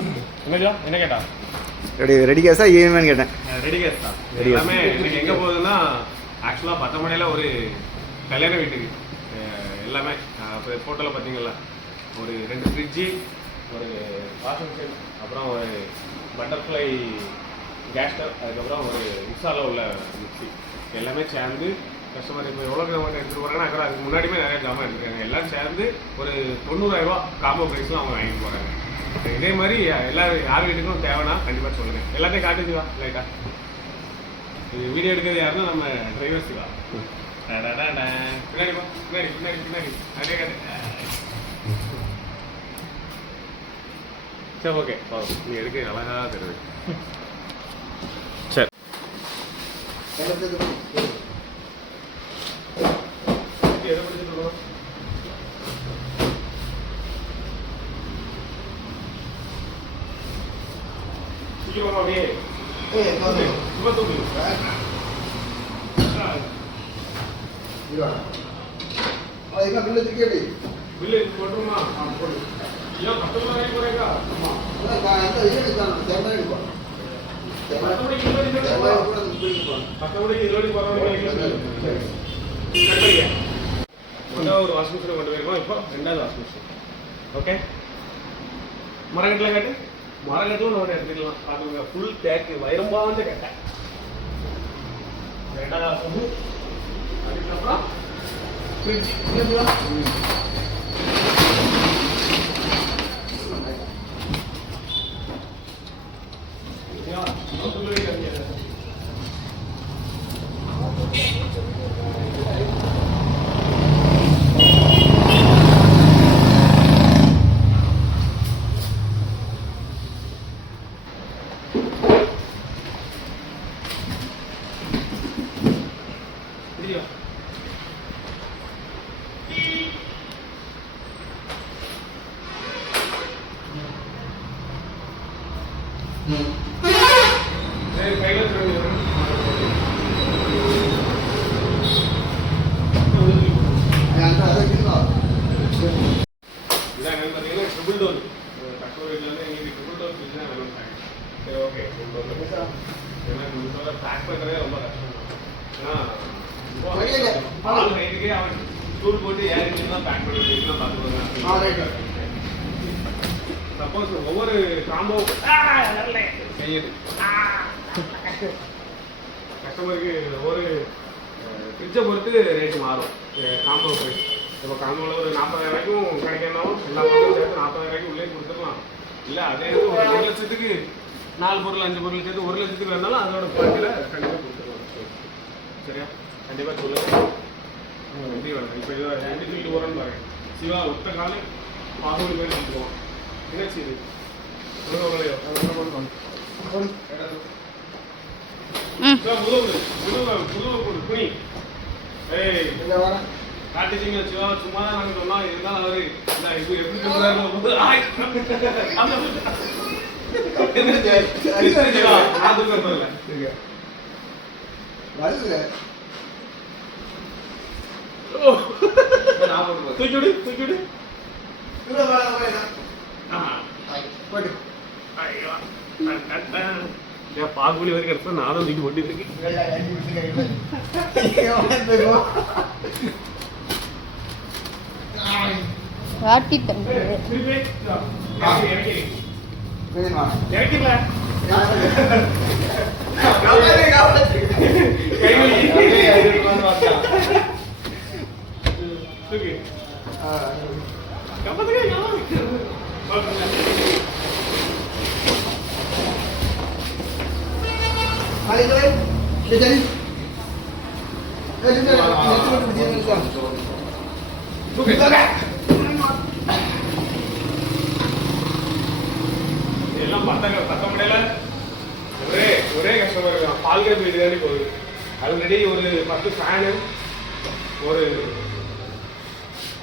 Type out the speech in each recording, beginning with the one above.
என்ன கேட்டா? Ready ready கேஸா ஈவன் கேட்டேன். ரெடி கேஸ் தான். எல்லாமே இன்னைக்கு எங்க போகுதுன்னா ஆக்சுவலாக பத்து மணியில ஒரு கல்யாண வீட்டுக்கு. எல்லாமே ஃபோட்டோவில் பார்த்தீங்களா ஒரு ரெண்டு ஃப்ரிட்ஜு ஒரு வாஷிங் மிஷின் அப்புறம் ஒரு பட்டர்ஃப்ளை கேஸ் ஸ்டவ் அதுக்கப்புறம் ஒரு இன்ஸ்டால உள்ள மிக்ஸி எல்லாமே சேர்ந்து கஸ்டமர் இப்போ எவ்வளோ ஜாமான் எடுத்துகிட்டு போகிறாங்கன்னா அப்புறம் அதுக்கு முன்னாடியுமே நிறைய ஜாமான் எடுத்துருக்காங்க. எல்லாம் சேர்ந்து ஒரு தொண்ணூறாயிரரூவா காம்போ ப்ரைஸில் அவங்க வாங்கிட்டு போகிறாங்க இதே மாதிரி எல்லாரும் யார் வீட்டுக்கும் தேவைன்னா கண்டிப்பாக சொல்லுங்கள் எல்லாத்தையும் காட்டுச்சுவா லைட்டாக இது வீடியோ எடுக்கிறது யாருன்னா நம்ம டிரைவர் சிவா. டடடடா. பின்னாடி போ பின்னாடி பின்னாடி பின்னாடி. அப்படியே காட்டு. சரி ஓகே நீ எடுக்க அழகா தெரியுது சரி. சீக்கிரமா அப்படியே சும்மா தூக்கு பில்லு போட்டுமா ஐயோ பத்தொன்பது வரைக்கும் போறேக்கா பத்தொன்பது பத்தொன்பது இருபது போறவங்க முதல் ஒரு வாஷிங் மிஷினை கொண்டு போயிருக்கோம் இப்போ ரெண்டாவது வாஷிங் மிஷின் ஓகே மரக்கட்டில் கேட்டு மரக்கட்டில் நம்ம எடுத்துக்கலாம். பார்த்துக்கோங்க ஃபுல் தேக்கு வைரம்பாந்த கட்டை. ரெண்டாவது வாஷிங் அதுக்கப்புறம் ஃப்ரிட்ஜ் Video. சரி, கையில திரும்பி வரும். இதான் என்னன்னு பார்த்தீங்கன்னா ட்ரிபிள் டோர் தக்கோ வீட்டில் வந்து எங்களுக்கு ட்ரிபிள் டோர் ஃப்ரிட்ஜ் தான் வேணும் சரி ஓகே ஏன்னா ட்ரிபிள் டோரை பேக் பண்ணுறதே ரொம்ப கஷ்டம் ஏன்னா சப்போஸ் ஒவ்வொரு காம்போ செய்யுது கஸ்டமருக்கு ஒவ்வொரு ஃப்ரிட்ஜை பொறுத்து ரேட் மாறும். காம்போ ப்ரைஸ் இப்போ காம்போவில் ஒரு நாற்பதாயிரம் கிடைக்கணும். எல்லா பொருளும் சேர்த்து நாற்பதாயிரம் உள்ளே கொடுத்துடலாம். இல்லை அதே ஒரு ஒரு லட்சத்துக்கு நாலு பொருள் அஞ்சு பொருள் சேர்த்து ஒரு லட்சத்துக்கு வேணாலும் அதோட குவாலிட்டியில் கண்டிப்பாக கொடுத்துருவோம் சரியா? கண்டிப்பாக சொல்லுங்கள் எப்படி இப்போ இதை ரெண்டு ஃபீல்டு சிவா ஒத்த காலம் பாகுபலி மாதிரி கொடுத்துருவோம் என்னாச்சு இது? சொல்லுவாங்களே முதுகு முதுகு முதுகு போடு துணி. ஏய் காட்டுச்சிங்க சிவா. சும்மா தான் நாங்கள் இருந்தாலும் அவரு நான் இப்போ எப்படி சொல்றாரு? முது ஆய். சிவா. வரல. தூக்கி விடு தூக்கி விடு ஆஹா. ஐயோ. ஏன் பாகுபலி வரைக்கும் எடுத்தா நானும் தூக்கி போட்டு இருக்கேன் வாட்டிட்டேன் திருப்பி இறக்கி இறக்கில தூக்கி கப்பத்துக்கு எல்லாம் பத்தாங்க பத்த முடியல ஒரே ஒரே கஷ்டமா இருக்கு பால்கர் வீடு தானே போகுது ஆல்ரெடி ஒரு பத்து ஃபேனு ஒரு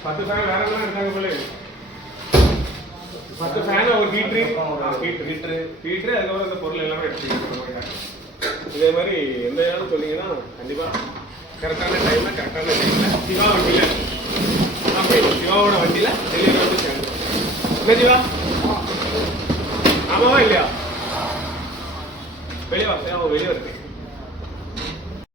பத்து ஃபேன் வேற என்ன எடுத்தாங்க போல. பத்து ஃபேன் ஒரு ஹீட்ரு ஹீட்ரு ஹீட்ரு ஹீட்ரு அதுக்கப்புறம் இந்த பொருள் எல்லாமே எடுத்துக்கிட்டு இதே மாதிரி எந்த இடம் சொன்னீங்கன்னா கண்டிப்பா கரெக்டான டைம்ல கரெக்டான டைம்ல சிவா வண்டியில. போயிடும் சிவாவோட வண்டியில டெலிவரி வந்து சேர்ந்து என்ன சிவா? ஆமாவா இல்லையா?